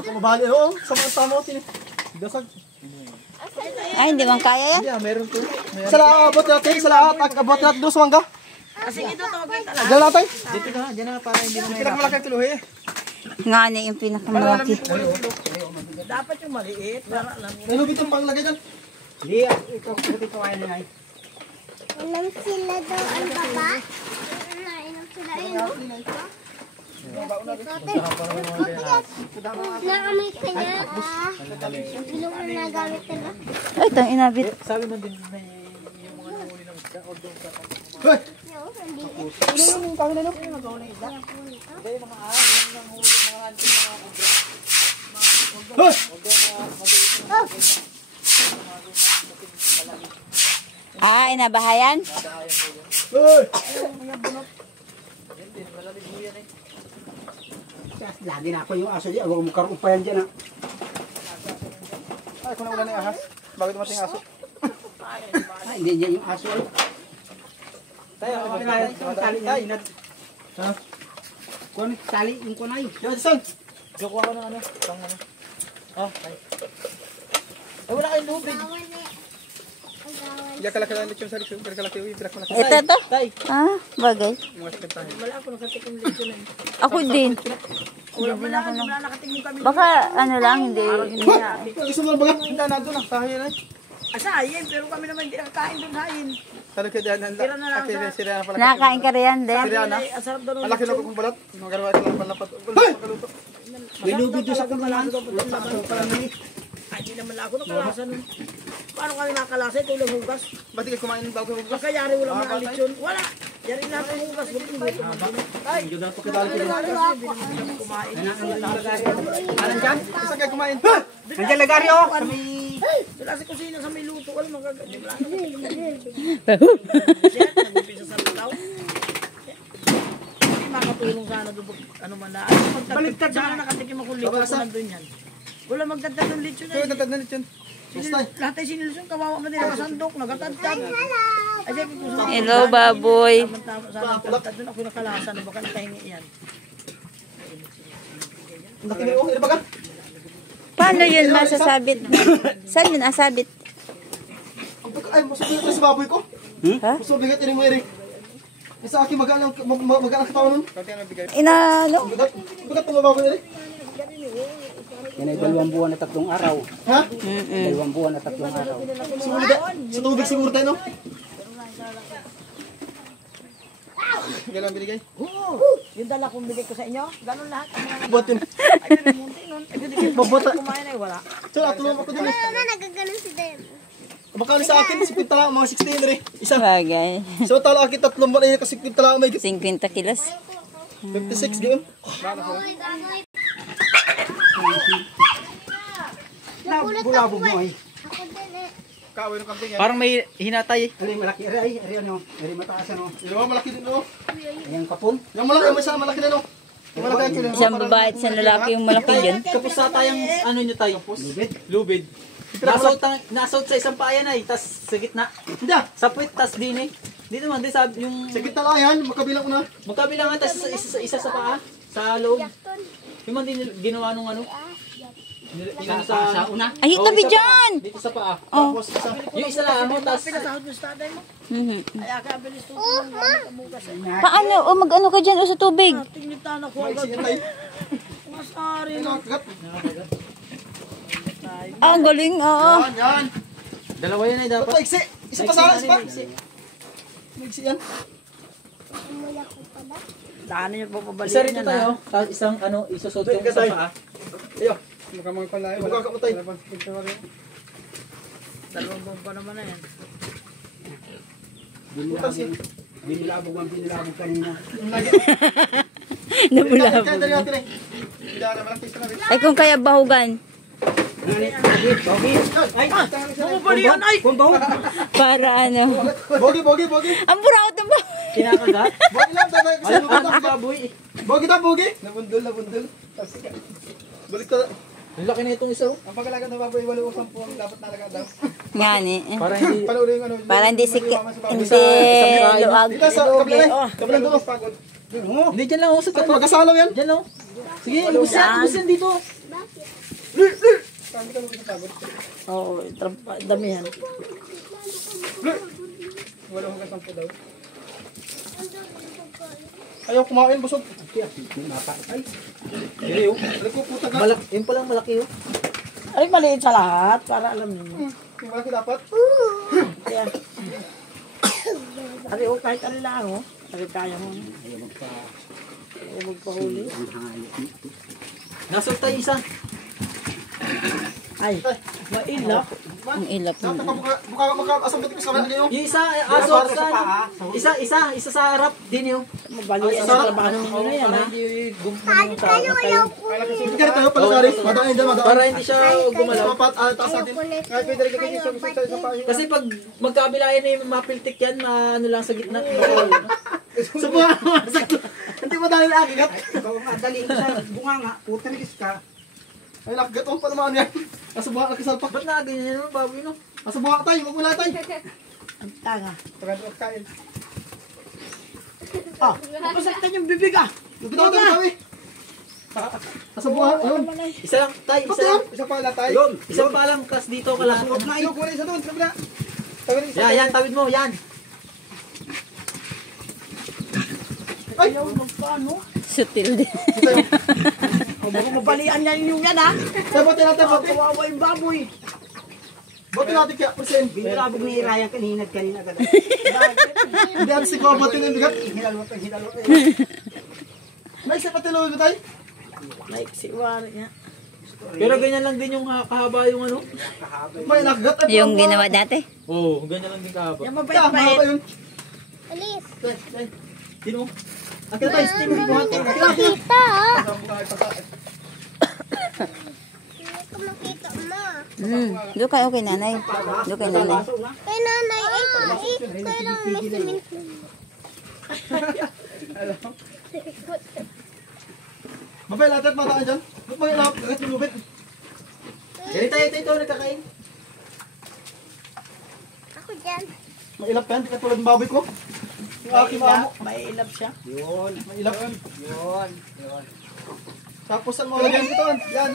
Kumabali, oo. Sama-sama ko sini. Dasag. Ay, hindi man kaya yan. Yeah, meron to. Sa abot natin, sa lahat. Abot natin doon sa mangga. Sige, ito tawagin talaga. Diyan natin. Diyan na para hindi na may Pinakamalaki ang tuluhi. Nga na yung pinakamalaki. Dapat yung maliit. Para alam mo. May lubid yung panglagay dyan. Hindi, ito ko kaya na ay. Inom sila daw ang baba. Inom sila yun. Nakamit ka niya. Ang bilog na nagamit ka na. Ay, itong inabit. Sabi man din na yung mga nahuli ng isda o doon sa Hoy! Hindi yung kami na yung mga gawa ng isda. Hindi yung mga yung nahuli, mga hunting mga kundra. Hoy! Ay, nabahayan. Hoy! Lagi na ako yung aso dyan. Huwag mo karoon pa yan dyan. Ay, kung naulan yung ahas. Bakit dumating yung aso? Ay, hindi dyan yung aso. Tayo, tali niya. Ha? Kung tali, yung kunay. Yan, Jason! Joko ako ng ano. Pang ano. Oh, ay. Ay, wala kayong lubid. Iya kalaki-laki lechon sa lechon. Kalaki-laki yung pinakamalaki. Ito to? Tay. Ah, bagay. Mga sekentahin. Wala ako nakatikim dito na. Ako din. Wala nakatingin kami. Baka ano lang, hindi. Gusto mo ba? Hindi, nandun na. Tayo na. Asahin, pero kami naman hindi nakakain doon hain. Talaga dyan. Tira na lang sa... Sila na pala. Nakakain ka rin din. Sila na. Asarap daw Malaki na kung balat. Magarawa sila palapat. Magaluto. May lubid doon sa kumalan. Ay, hindi naman ako nakalasan. Paano kami nakalasa? Ito lang hugas. Ba't di kayo kumain ng bago hugas? Kayari wala mga lechon. Wala. Yari na ako hugas. Ay, Yun na po kitali ko. kumain. Alam dyan? Isa kayo kumain. Nandiyan lagari oh. Sa may... Wala sa kusina sa may luto. Alam mga ganyan. Nag-upisa sa lutaw. Hindi makatulong sana doon. Ano man na. Baliktad sana nakatikim ako lechon ko nandun yan. Wala magdagdag ng lechon na. Ito, tatad na lechon. Lahat ay sinilusyon, kawawa man din ang sandok, nagatagtag. Ay, sabi ko sa Hello, baboy. tama sana nagtatag doon ako nakalasan, baka nakahingi yan. Laki na yung iribaga. Paano yun masasabit? Saan yun asabit? Ay, mas mabigat sa baboy ko. Ha? Mas mabigat yun mo rin. Isa akin magaan ang katawan nun. Inalo? Mabigat ang baboy rin. Yan ay 2 buwan na 3 araw. Ha? 2 buwan na 3 araw. Sa tubig siguro tayo, no? Yan lang binigay. Yung dala kong bigay ko sa inyo, ganun lahat. Buhat yun. Ay, ganun munti nun. Ay, hindi Babata. kumain ay wala. So, natulong ako dun eh. Ano nagaganon si Dem? Makali sa akin, 50 lang, mga 16 rin. Isa. Bagay. So, talo akin 3 ba na kasi 50 lang, may 50 kilos. 56 yun. Bulabog mo ay. Ako din eh. Kaaway ng kambing yan. Parang may hinatay. Ari malaki ay ano, ari mataas ano. Yung malaki din, no? Ayan kapon. Yung malaki, may isa malaki na, no? Yung malaki ang kilin. Isang babae at isang lalaki yung malaki dyan. Kapos sa tayong ano nyo tayo? Lubid. Lubid. Nasaut sa isang paayan ay, tas sa gitna. Hindi ah. Sa puwit, tas din eh. Dito man, di sabi yung... Sa gitna lang yan, magkabilang ko na. Magkabilangan, tas isa sa paa. Sa loob. Yung man din ginawa nung ano. Sa una? Ay, tabi dyan! Dito sa paa. Oh. Tapos isa. Yung isa lang, ano, tas... Pinasahod mo sa tatay mo. Mhm. Ay, akabilis to ng gamit ang bukas. Paano? O mag-ano ka dyan o sa tubig? Tingnitan ako May agad. isiyan tayo. Masari Ano, na. kagat? Ah, ang galing, oo. Yan, yan. Dalawa yan ay Ba't dapat. maiksi? Isa pa sa akin, isa pa. Maiksi yan. Daanan niyo po Isa pabalikin rito yan tayo. ha. Tapos isang ano, isusot yung sa paa. Iyo. Magkakamatay. Dalawang bomba naman na yan. Binilabog ang binilabog kanina. Nabulabog. Kaya dali natin eh. Hindi na malaki isa na rin. Ay, kung kaya bahugan. Ay, Bumabali yan ay! Para ano. bogi, bogi, bogi. Ang buraot ng baboy. Kinakagat. Bogi lang, tatay. Kasi Ano lubid ang lang. baboy? Bogi ta, bogi. Nabundol, nabundol. Balik ka. Ang laki na itong isa. Ang pag-alaga ng baboy, 8 o 10 ang dapat nalaga daw. Yan eh. Para hindi... Panoorin yung ano. Para hindi luag. Dito sa kabilang. Kabilang dulo. Hindi, dyan lang ako sa Magkasalaw yan. Dyan lang. Sige, ubus yan dito. Kami ka magpapagod. Oo, damihan. Wala akong kasampo daw. Ayaw kumain, busog. Ay, Sige, oh. nagpuputa ka. Yun palang malaki, oh. Ay, maliit sa lahat, para alam niyo. Yung malaki dapat. Yan. Ari, oh, kahit ano lang, oh. Ari, kaya mo. Ayaw magpahuli. Nasot tayo isa. Ay, mailap. Ang ilap Sa mo. buka asam butik sa kanila yung. Yung isa, aso, isa sa harap din, oh. Mabalian sa trabaho nyo na yan, ha? Hindi gumano sa Ayaw ko. Hindi ka tayo pala sari. Madaan dyan, madaan. Para hindi siya gumalaw. Papat, taas natin. Kahit pwede rin kayo sa pa. Kasi pag magkabilayan na yung mapiltik yan, ano lang sa gitna. Subuhan mo. Hindi mo dahil akigat. Ikaw nga, dali ko sa bunga nga, puta nagis ka. Ay, nakigat ako pa naman yan. Nasubuhan ka salpak. Ba't na ganyan naman, baboy, no? Nasubuhan ka tayo, magmula tayo. Ang tanga. Pagkakot kain. Ah, kapasaktan yung bibig, ah. Bitaw tayo kami. Nasubuhan, yun. Isa lang, tay, Ba't isa lang. yan? Isa pa lang tayo. Yun, isa pa lang, kas dito ka lang. Yung kulay isa doon, sa kabila. Tawid isa. Yan, tawid mo, yan. Ay! Ayaw magpaano. Sutil din. O, baka mabalian niya yung yan, ha? Tayo, bote natin, bote. Kawawa yung baboy. Bote natin kaya, persen. Binarabog ni Ryan kanina agad. Hindi ang siko, bote ng bigat. Hinalo ko. May isa patiluin mo tayo. Like, si Wari niya. Pero ganyan lang din yung kahaba yung ano. May nakagat. Yung ginawa dati. Oo, ganyan lang din kahaba. Yan Kaya, mahaba mabait-bait. yun. Alis. Sino? Akin tayo, steam buhat. Makita. Hindi ko makita, ma. Doon kayo kay nanay. Doon kay nanay. Kay nanay, kaya lang may cement. Mabay, lahat mataan dyan. Ba't may ilap? Lahat yung lubit. Ganito ito, nagkakain. Ako dyan. May ilap yan, di katulad ng baboy ko. Yung aking maamo. May ilap siya. May ilap. Tapos saan mo lagyan ito? Yan.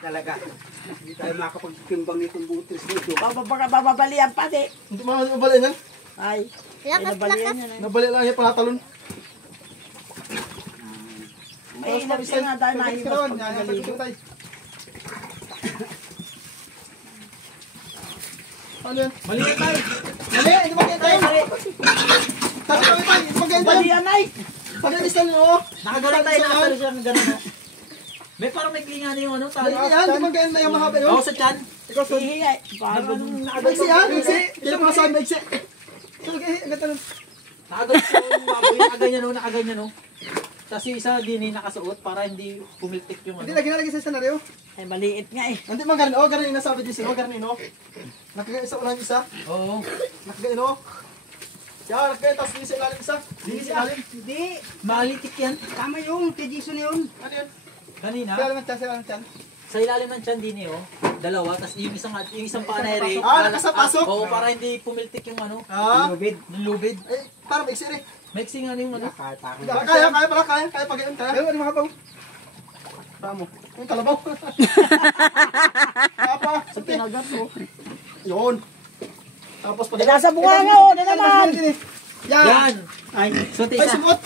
Talaga. Hindi tayo makapagtimbang nitong butis nito. Bababalian pa, di. Hindi mo mabali yan. Ay, Lakas. nabalian niya na. Nabali lang yan, palatalon. May ilap siya nga dahil nahimas pagkagaligo. Ano yan? Maliit tayo. Mali, hindi magkain tayo. Tayo, hindi magkain tayo. Balian ay! Pag-alisan mo. Nakagalan tayo, nakagalan siya ng gano'n. May parang may klinga na yung ano, Dali tali. yan, hindi magkain na yung mahaba yun. Ako sa tiyan. Ikaw sa... Hihi ay. Paano nung Maiksi yan, maiksi. Kaya mga sabi maiksi. Sige, agad na. Nakaganyan siya yung baboy, nakaganyan no. Tapos yung isa din nakasuot para hindi pumiltik yung Hindi ano. lagi nalagay sa senaryo. ay maliit nga eh. Hindi man ganin. Oh, ganin yung nasabi din sino. Ganin, no? Nakagain sa ulang isa. Oo. Nakagain, no? Yan, nakagain. Tapos din sa ilalim isa. Din sa ilalim. Hindi. Malitik yan. Tama yung kay Jason na yun. Ano yan? Kanina, Sa ilalim ng tiyan, sa ilalim ng tiyan. sa ilalim ng tiyan din oh. Dalawa, tapos yung isang panere. Nakasapasok. Oo, para hindi pumiltik yung ano, Ah, Lubid. yung lubid. eh, parang maiksi rin. Maiksi nga yung ano. Kaya pala, kaya pag-iin, kaya. Ayun, ano makabaw? Tama. Yung kalabaw. Kaya pa. Sa tinagat mo. Yun. Tapos pag... Nasa bunga nga oh, na naman. Yan. Yan! Ay, sunti Ay, isa. sumot.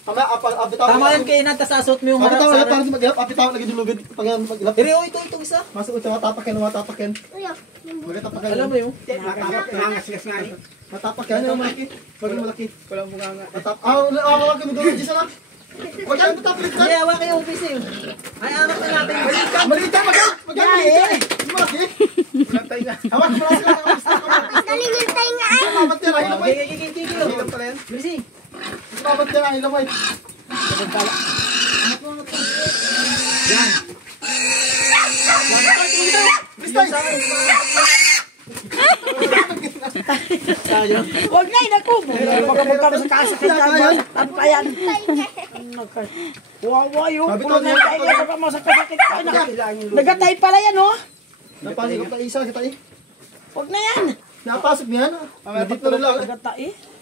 Tama, abitaw. Tama yun kayo tas asot mo yung harap Abitaw, sa parang mag-ilap. Abitaw, lagi dulugid. Pag yan, mag-ilap. Iri, oh, ito isa. Masuk ito, matapakin, matapakin. Uyo. Magatapakin. Alam mo yun? Nangasgas nga eh. Matapakin, yung malaki. Pag yung malaki. Walang bunga nga. Wag ka mag-ilap, Diyos na. Wag yan, matapakin ka. Hindi, awa kayo office eh. Ay, anak na natin. Maliit ka, maliit. Malaki. Walang tayo nga. Hawak mo lang sila. Galing yung tayo nga ay. Mabat yan, ang ilamay. Gigigigigig. Ilam pala yan. Bilisi. Mabat yan, ang ilamay. Yan. Bistay. Tayo. Huwag na, inakubo. Baka magkano sa kasakit yan. Ano pa yan? Wawa yun. Sabi Puro to, na tayo. Baka masakit ka. Kailangan Nagatay pala yan oh. Napasok na isa kita eh. Huwag na yan. Napasok niyan. Nandito na lang. Nagatay.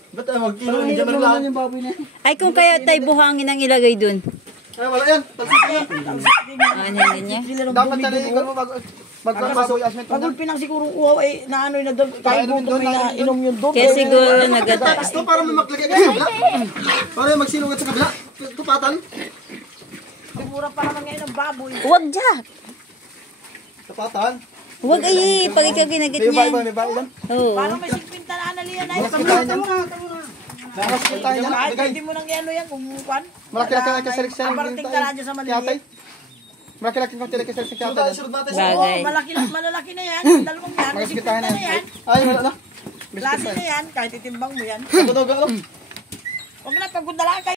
Ba't mag-kilo ng jammer lang? yung baboy na yan. Ay, kung kaya tayo buhangin ang ilagay dun. Ay, wala yan. Talsik yan. Ano yun niya? Dapat naliligon mo bago magbababoy asmet mo. Pagulpi ng siguro kuha ay naanoy na doon. Kahit gutom may nainom yun doon. Kaya siguro nagata. Ito para may maglagay ka sa kabila. Para may magsinugat sa kabila. Tupatan. Sigura pa naman ngayon ang baboy. Huwag Jack. Tupatan. Huwag ay, pag ikaw ginagit May niyan. may bahay yan. Oo. Parang may 50 na analian na yun. Malaki tayo yan. Kahit Bigay. hindi mo nang ano yan, kung kwan. Malaki-laki na kasalik-salik. Abarating ka na dyan sa Kiyatay. maliliit. Malaki-laki na kasalik sa kiyatay. Surod natin. Bagay. Malalaki na yan. Dalawang yan. Magasipit 50 tayo na na yan. Ay, wala na. Klase na yan. Kahit itimbang mo yan. Tunog, ano? Huwag na, pagod na lang kayo.